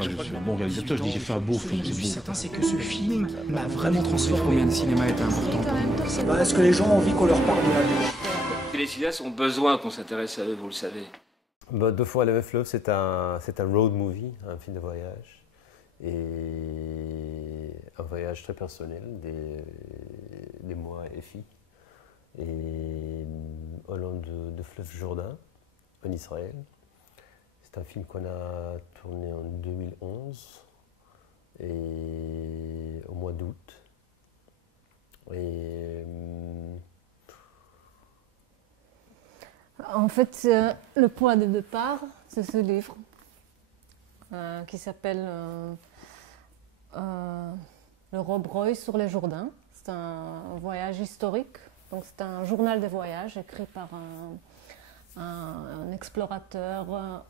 pas que je suis un bon réalisateur, je dis j'ai fait un beau film, c'est beau. Certain, c'est que ce film m'a vraiment transformé. Combien le cinéma est important pour nous. Est-ce que les gens ont envie qu'on leur parle de la vie? Les cinéastes ont besoin qu'on s'intéresse à eux, vous le savez. Deux fois le même fleuve, c'est un road movie, un film de voyage. Et un voyage très personnel des moi et filles. Et au long de fleuve Jourdain, en Israël. C'est un film qu'on a tourné en 2011 et au mois d'août. Et en fait, le point de départ, c'est ce livre qui s'appelle Le Rob Roy sur les Jourdains. C'est un voyage historique, donc c'est un journal de voyage écrit par un explorateur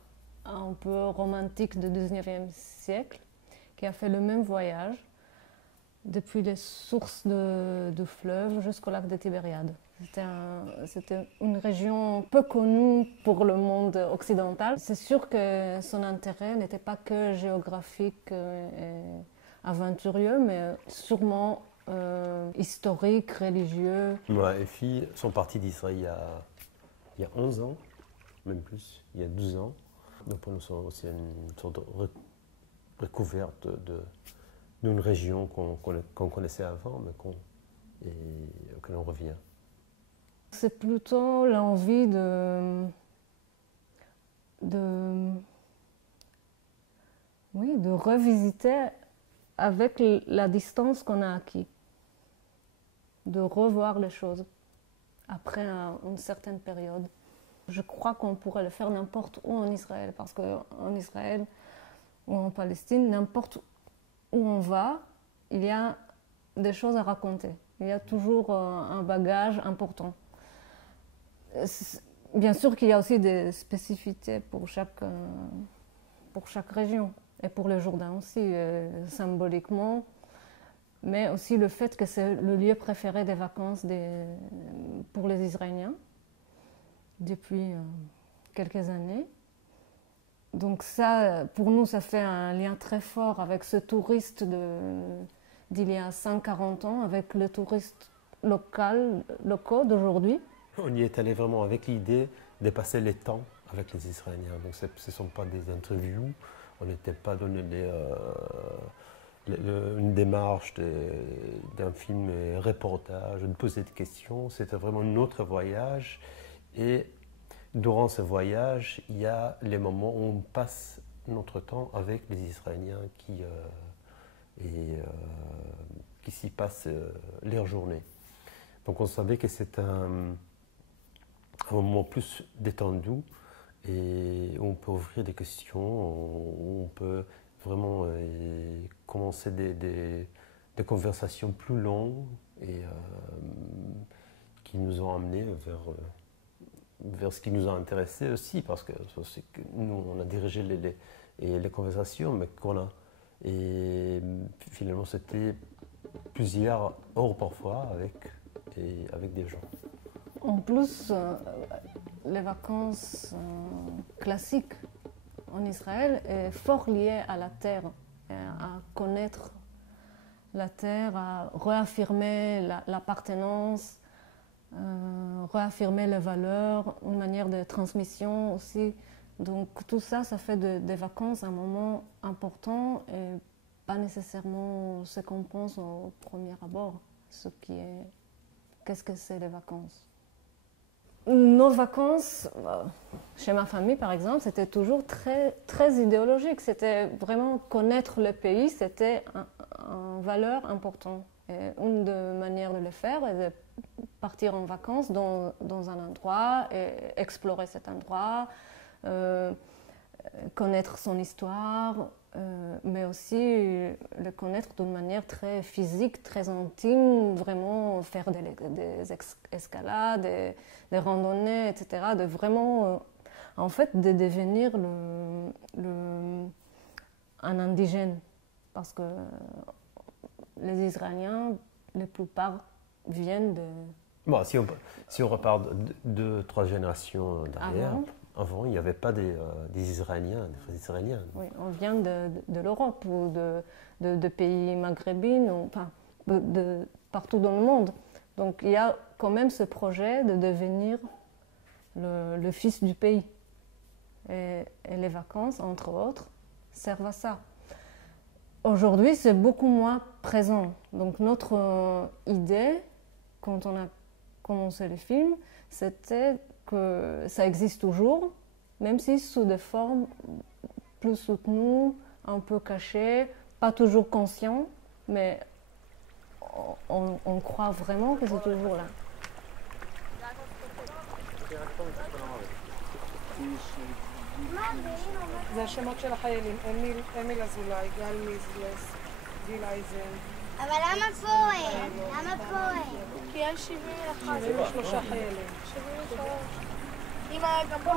un peu romantique du 19e siècle qui a fait le même voyage depuis les sources du fleuve jusqu'au lac de Tibériade. C'était une région peu connue pour le monde occidental. C'est sûr que son intérêt n'était pas que géographique et aventurieux, mais sûrement historique, religieux. Moi et filles sont partis d'Israël il y a 11 ans, même plus, il y a 12 ans. Donc pour nous, c'est aussi une sorte de découverte d'une région qu'on connaissait avant, mais auquel on revient. C'est plutôt l'envie de revisiter avec la distance qu'on a acquis, de revoir les choses après une certaine période. Je crois qu'on pourrait le faire n'importe où en Israël, parce qu'en Israël ou en Palestine, n'importe où on va, il y a des choses à raconter. Il y a toujours un bagage important. Bien sûr qu'il y a aussi des spécificités pour chaque région, et pour le Jourdain aussi, symboliquement, mais aussi le fait que c'est le lieu préféré des vacances pour les Israéliens depuis quelques années. Donc ça, pour nous, ça fait un lien très fort avec ce touriste d'il y a 140 ans, avec le touriste locaux d'aujourd'hui. On y est allé vraiment avec l'idée de passer le temps avec les Israéliens. Donc ce ne sont pas des interviews, on n'était pas dans une démarche d'un film reportage, de poser des questions. C'était vraiment notre voyage. Et durant ce voyage, il y a les moments où on passe notre temps avec les Israéliens qui s'y passent leur journée. Donc on savait que c'est un moment plus détendu et où on peut ouvrir des questions, où on peut vraiment commencer des conversations plus longues et qui nous ont amenés vers ce qui nous a intéressés aussi, parce que nous, on a dirigé les conversations, mais et finalement, c'était plusieurs heures parfois avec des gens. En plus, les vacances classiques en Israël est fort liées à la terre, à connaître la terre, à réaffirmer l'appartenance, réaffirmer les valeurs, une manière de transmission aussi. Donc tout ça, ça fait des vacances un moment important et pas nécessairement ce qu'on pense au premier abord, qu'est-ce que c'est les vacances. Nos vacances, chez ma famille par exemple, c'était toujours très, très idéologique. C'était vraiment connaître le pays, c'était une valeur importante. Et une des manières de le faire est de partir en vacances dans un endroit et explorer cet endroit, connaître son histoire, mais aussi le connaître d'une manière très physique, très intime, vraiment faire des escalades, des randonnées, etc. De vraiment, en fait, de devenir un indigène. Parce que les Israéliens, la plupart, viennent de... Bon, si on repart 2-3 générations derrière, Avant, il n'y avait pas des Israéliens, des frères israéliens. Oui, on vient de l'Europe ou de pays maghrébins, ou, enfin, partout dans le monde. Donc il y a quand même ce projet de devenir le fils du pays. Et les vacances, entre autres, servent à ça. Aujourd'hui, c'est beaucoup moins présent. Donc notre idée, quand on a commencé le film, c'était que ça existe toujours, même si sous des formes plus soutenues, un peu cachées, pas toujours conscientes, mais on croit vraiment que c'est toujours là. זה השמות של החיילים, אמיל אזולאי, גל מיזלס, גיל אייזן. אבל למה פועל? למה פועל? כי יש 71. 73 חיילים. 73. אם היה גם פה...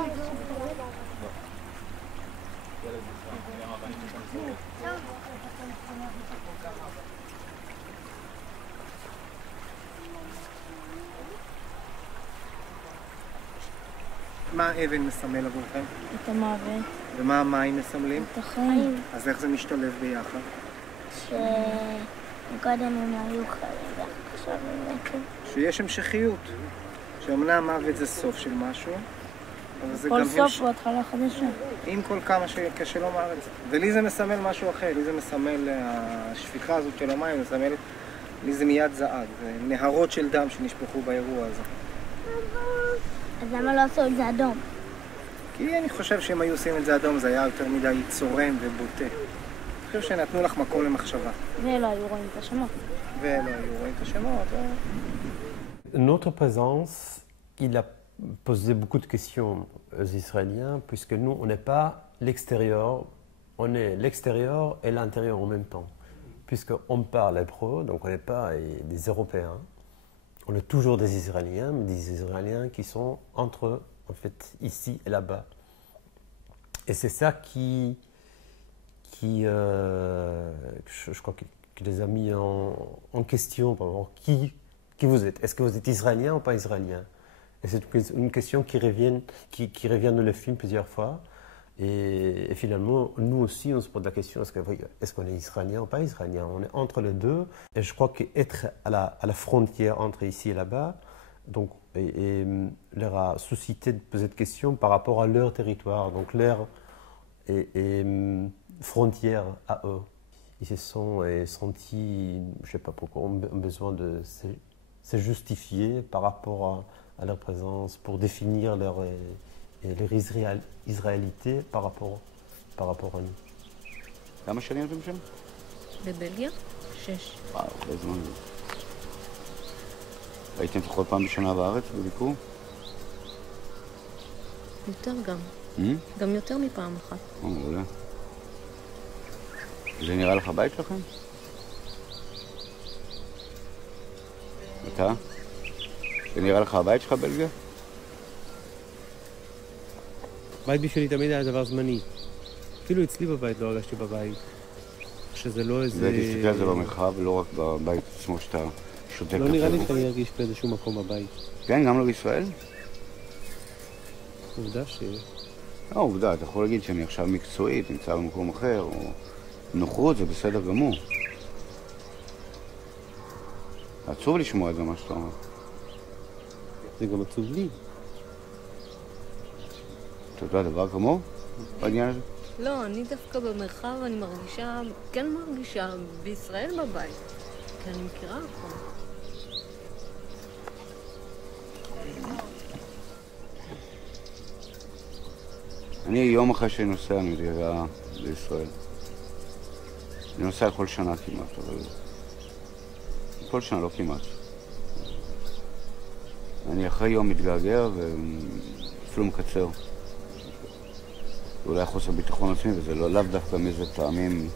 מה האבן מסמל עבורכם? את המוות, ומה המים מסמלים? את החיים, אז איך זה משתלב ביחד? שקודם הם היו חיים ועכשיו הם מתו. שיש המשכיות. שאומנם מוות זה סוף של משהו, אבל זה כל גם סוף הוא התחלה חדשה. עם כל כמה שקשה לומר את זה. ולי זה מסמל משהו אחר, לי זה מסמל, השפיכה הזאת של המים מסמלת, לי זה מיד זעק, זה נהרות של דם שנשפכו באירוע הזה. אז למה לא עשו את זה אדום? כי אני חושב שאם היו עושים את זה אדום זה היה יותר מדי צורם ובוטה. אני חושב שנתנו לך מקום למחשבה. ולא היו רואים את השמות. ולא היו רואים את השמות. Notre présence, il a posé beaucoup de questions aux Israéliens, puisque nous, on n'est pas l'extérieur, on est l'extérieur et l'intérieur en même temps. Puisqu'on parle hébreu, donc on n'est pas des Européens, on est toujours des Israéliens, mais des Israéliens qui sont entre eux, en fait, ici et là-bas. Et c'est ça qui je crois que les a mis en question, par exemple, qui vous êtes. Est-ce que vous êtes Israélien ou pas Israélien? Et c'est une question qui revient dans le film plusieurs fois. Et finalement, nous aussi, on se pose la question, est-ce qu'on est Israélien ou pas Israélien? On est entre les deux. Et je crois qu'être à la frontière entre ici et là-bas, donc, et leur a suscité de poser des questions par rapport à leur territoire, donc leur frontière à eux. Ils se sont sentis, je ne sais pas pourquoi, ont besoin de se justifier par rapport à leur présence, pour définir leur israélité par rapport à nous. כמה שנים אתם שם? בבלגיה? 6. וואו, הרבה זמן. הייתם לפחות פעם בשנה בארץ בביקור? יותר גם. גם יותר מפעם אחת. מעולה. זה נראה לך בית שלכם? אתה? זה נראה לך הבית שלך בלגיה? בית בשבילי תמיד היה דבר זמני. אפילו אצלי בבית לא הרגשתי בבית. שזה לא איזה... ותסתכל על זה במרחב, לא רק בבית עצמו שאתה שותה קפה. לא נראה לי שאני ארגיש באיזשהו מקום בבית. כן, גם לא בישראל? עובדה ש... עובדה, אתה יכול להגיד שאני עכשיו מקצועית, נמצא במקום אחר, או נוחות, זה בסדר גמור. עצוב לשמוע את זה מה שאתה אומר. זה גם עצוב לי. אתה יודע דבר כמוהו בעניין הזה? לא, אני דווקא במרחב, אני כן מרגישה בישראל בבית. כי אני מכירה הכל. אני יום אחרי שאני נוסע, אני מתגעגע לישראל. אני נוסע כל שנה כמעט, אבל... כל שנה, לא כמעט. אני אחרי יום מתגעגע ואפילו מקצר. זה אולי חוסר ביטחון עצמי, וזה לאו דווקא מאיזה טעמים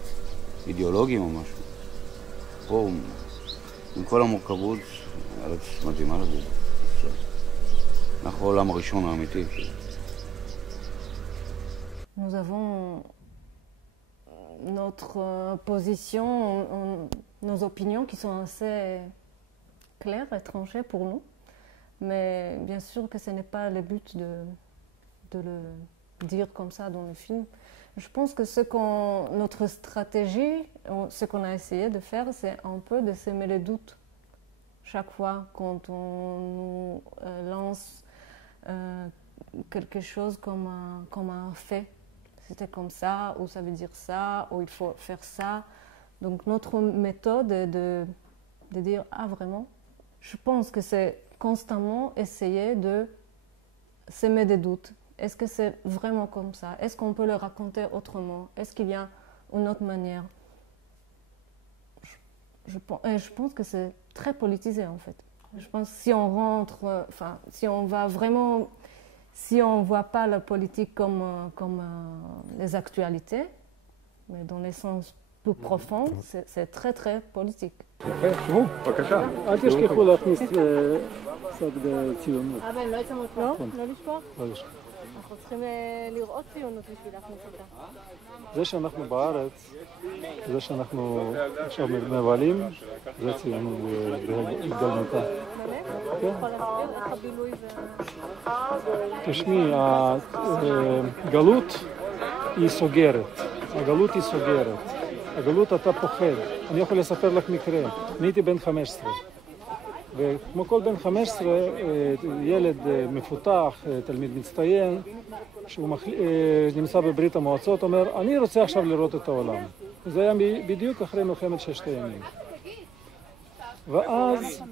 אידיאולוגיים או משהו. פה, עם כל המורכבות, ארץ מדהימה לגור. אנחנו העולם הראשון האמיתי. Nous avons notre position, nos opinions qui sont assez claires et tranchées pour nous. Mais bien sûr que ce n'est pas le but de le dire comme ça dans le film. Je pense que notre stratégie, ce qu'on a essayé de faire, c'est un peu de semer les doutes. Chaque fois quand on nous lance quelque chose comme un fait. C'était comme ça, ou ça veut dire ça, ou il faut faire ça. Donc notre méthode est de dire, ah vraiment, je pense que c'est constamment essayer de semer des doutes. Est-ce que c'est vraiment comme ça? Est-ce qu'on peut le raconter autrement? Est-ce qu'il y a une autre manière? Je pense que c'est très politisé en fait. Je pense que si on rentre, si on va vraiment, si on ne voit pas la politique comme les actualités, mais dans les sens plus profonds, c'est très très politique. שבו, בבקשה. אל תשכחו להכניס קצת ציונות. לא הצלחנו לשכוח? לא לשכוח? לא לשכוח. אנחנו צריכים לראות ציונות בשביל להכניס אותה. זה שאנחנו בארץ, זה שאנחנו עכשיו מבלים, זה ציונות בהתגלמותה. אתה יכול להסביר איך הבילוי תשמעי, הגלות היא סוגרת. הגלות היא סוגרת. הגלות אתה פוחד. אני יכול לספר לך מקרה. אני הייתי בן 15. וכמו כל בן 15, ילד מפותח, תלמיד מצטיין, שהוא נמצא בברית המועצות, אומר, אני רוצה עכשיו לראות את העולם. זה היה בדיוק אחרי מלחמת ששת הימים. ואז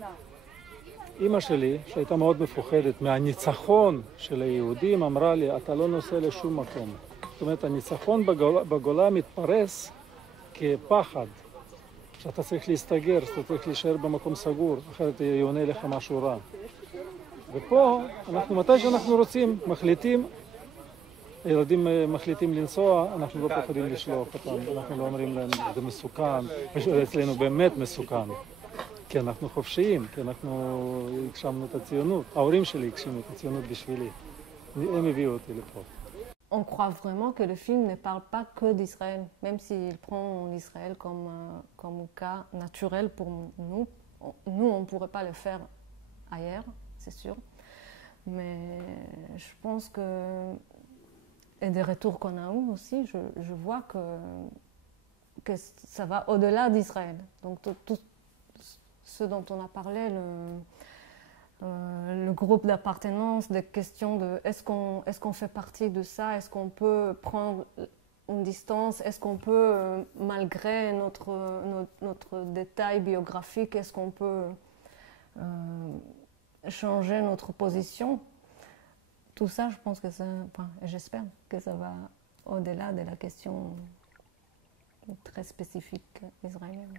אמא שלי, שהייתה מאוד מפוחדת מהניצחון של היהודים, אמרה לי, אתה לא נוסע לשום מקום. זאת אומרת, הניצחון בגולה מתפרס כפחד. שאתה צריך להסתגר, שאתה צריך להישאר במקום סגור, אחרת יעונה לך משהו רע. ופה, מתי שאנחנו רוצים, מחליטים, הילדים מחליטים לנסוע, אנחנו לא פוחדים לשלוח אותם, אנחנו לא אומרים להם, זה מסוכן, אצלנו באמת מסוכן. כי אנחנו חופשיים, כי אנחנו הגשמנו את הציונות, ההורים שלי הגשימו את הציונות בשבילי. הם הביאו אותי לפה. On croit vraiment que le film ne parle pas que d'Israël, même s'il prend l'Israël comme un cas naturel pour nous. Nous, on ne pourrait pas le faire ailleurs, c'est sûr. Mais je pense que, et des retours qu'on a eus aussi, je vois que ça va au-delà d'Israël. Donc tout ce dont on a parlé, le groupe d'appartenance, des questions de est-ce qu'on fait partie de ça, est-ce qu'on peut prendre une distance, est-ce qu'on peut, malgré notre détail biographique, est-ce qu'on peut changer notre position. Tout ça, je pense que j'espère que ça va au-delà de la question très spécifique israélienne.